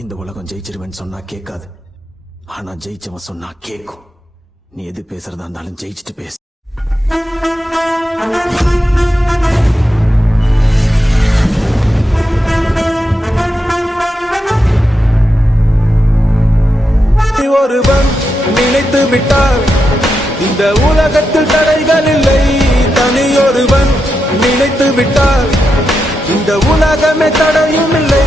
இந்த உலகம் ஜெயிச்சிருவேன்னு சொன்னா கேட்காது, ஆனா ஜெயிச்சவன் சொன்னா கேட்கும். நீ எது பேசுறதா இருந்தாலும் ஜெயிச்சுட்டு பேசு. ஒருவன் நினைத்து விட்டால் இந்த உலகத்தில் தடைகள் இல்லை. தனியொருவன் நினைத்து விட்டால் இந்த உலகமே தடையும் இல்லை.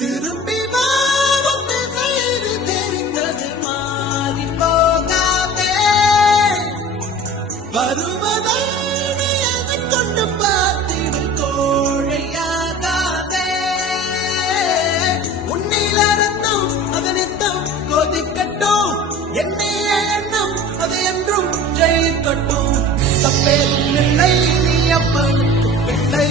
திரும்பி தெரிந்தது மாறி போகாதே, வருவதை கொண்டு பார்த்திடு கோழையாகாதே. உன்னிலருந்தும் அதனித்தம் கொதிக்கட்டும், எண்ணிய எண்ணம் அது என்றும் ஜெயிக்கட்டும். தப்பேதும் இல்லை, நீ அப்பனுக்கு பிள்ளை.